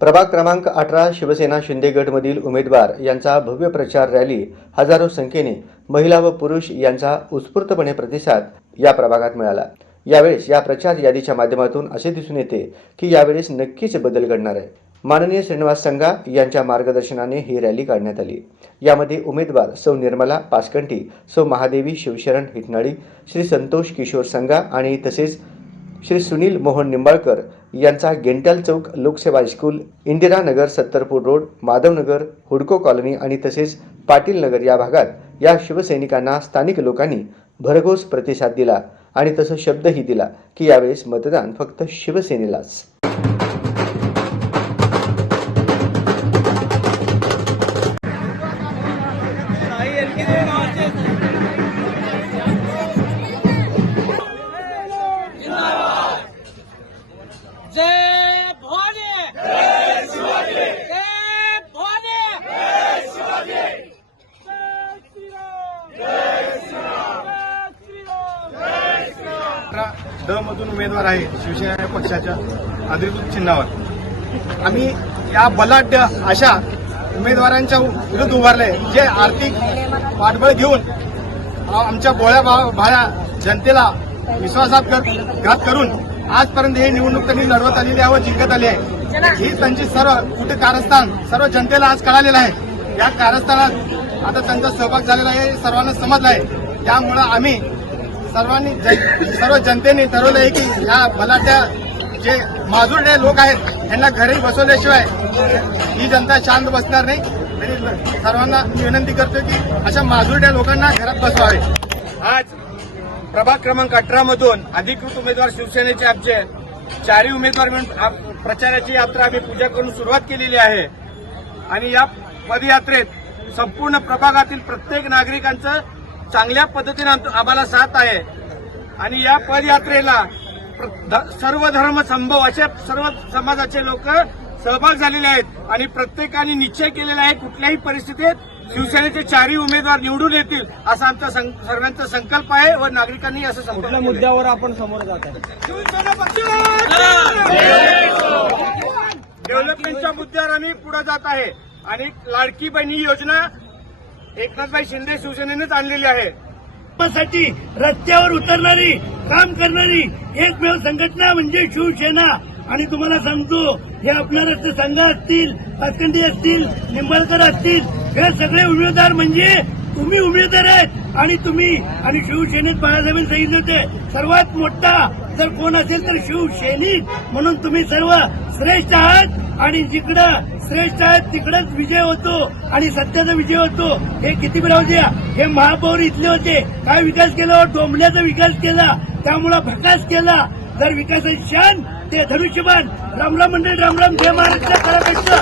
प्रभाग क्रमांक 18 शिवसेना शिंदे गटमधील उमेदवार यांचा भव्य प्रचार रॅली, हजारो संख्येने महिला व पुरुष यांचा उत्स्फूर्तपणे प्रतिसाद या प्रभागात मिळाला। यावेळेस या प्रचार यादीच्या माध्यमातून असे दिसून येते की यावेळेस नक्कीच बदल घडणार आहे। माननीय श्रीनिवास संघा यांच्या मार्गदर्शनाने ही रॅली काढण्यात आली। यामध्ये उमेदवार सौ निर्मला पासकंटी, सौ महादेवी शिवशरण हिटनाळी, श्री संतोष किशोर संघा आणि तसेच श्री सुनील मोहन निंबाळकर यांचा गेंटल चौक लोकसेवा स्कूल, इंदिरा नगर, सत्तरपूर रोड, माधवनगर, हुडको कॉलनी आणि तसेच पाटील नगर या भागात या शिवसैनिकांना स्थानिक लोकांनी भरघोस प्रतिसाद दिला आणि तसा शब्दही दिला की यावेळेस मतदान फक्त शिवसेनेलाच। जय भवानी, जय शिवाजी, जय भवानी, जय शिवाजी, जय श्रीराम, जय श्रीराम, जय श्रीराम, जय श्रीराम। ड मधून उमेदवार आहे शिवसेना पक्षाच्या अधिकृत चिन्हावर। आम्ही या बलाढ्य अशा उमेदवारांच्या विरुद्ध उभारले जे आर्थिक पाठबळ घेऊन आमच्या भोळ्या भाड्या जनतेला विश्वासात करून आजपर्यंत ही निवडणूक त्यांनी लढवत आलेली आहे व जिंकत आली आहे। ही त्यांची सर्व कुठे कारस्थान सर्व जनतेला आज कळालेलं आहे। या कारस्थानात आता त्यांचा सहभाग झालेला आहे, सर्वांना समजलं आहे। त्यामुळे आम्ही सर्व जनतेने ठरवलं आहे की या बलाढ्य जे माजूरडे लोक आहेत यांना घरी बसवल्याशिवाय ही जनता शांत बसणार नाही। आणि सर्वांना मी विनंती करतो की अशा माजूरड्या लोकांना घरात बसवावे। आज प्रभाग क्रमांक 18 मधून अधिकृत उमेदवार शिवसेनेचे आमचे 4 उमेदवार मिळून प्रचाराची यात्रा आम्ही पूजा करून सुरुवात केलेली आहे। आणि या पदयात्रेत संपूर्ण प्रभागातील प्रत्येक नागरिकांचं चांगल्या पद्धतीने आम्हाला साथ आहे। आणि या पदयात्रेला सर्व धर्म संभव असे सर्व समाजाचे लोक सहभाग झालेले आहेत आणि प्रत्येकाने निश्चय केलेला आहे कुठल्याही परिस्थितीत शिवसेनेचे 4 उमेदवार निवडून येतील असा आमचा सर्वांचा संकल्प आहे व नागरिकांनी असं संपूर्ण मुद्द्यावर आपण समोर जात आहे। डेव्हलपमेंटच्या मुद्द्यावर आम्ही पुढे जात आहे आणि लाडकी बहिणी योजना एकनाथभाई शिंदे शिवसेनेनेच आणलेली आहे। साठी रस्त्यावर उतरणारी काम करणारी एकमेव संघटना म्हणजे शिवसेना। आणि तुम्हाला सांगतो हे आपल्या रस्ते संघ असतील, पासकंडी असतील, निंबाळकर असतील, हे सगळे उमेदवार म्हणजे तुम्ही उमेदवार आहेत। आणि तुम्ही आणि शिवसेनेत बाळासाहेबांनी सांगितले होते सर्वात मोठा जर कोण असेल तर शिवसैनिक, म्हणून तुम्ही सर्व श्रेष्ठ आहात आणि जिकडं श्रेष्ठ आहेत तिकडंच विजय होतो आणि सत्याचा विजय होतो। हे किती राहू द्या, हे महापौर इथले होते, काय विकास केला, डोंबल्याचा विकास केला, त्यामुळे भकास केला। जर विकासाची शान ते धनुष्यबाण रामराम मंडळ रामराम जय महाराष्ट्र करापेक्षा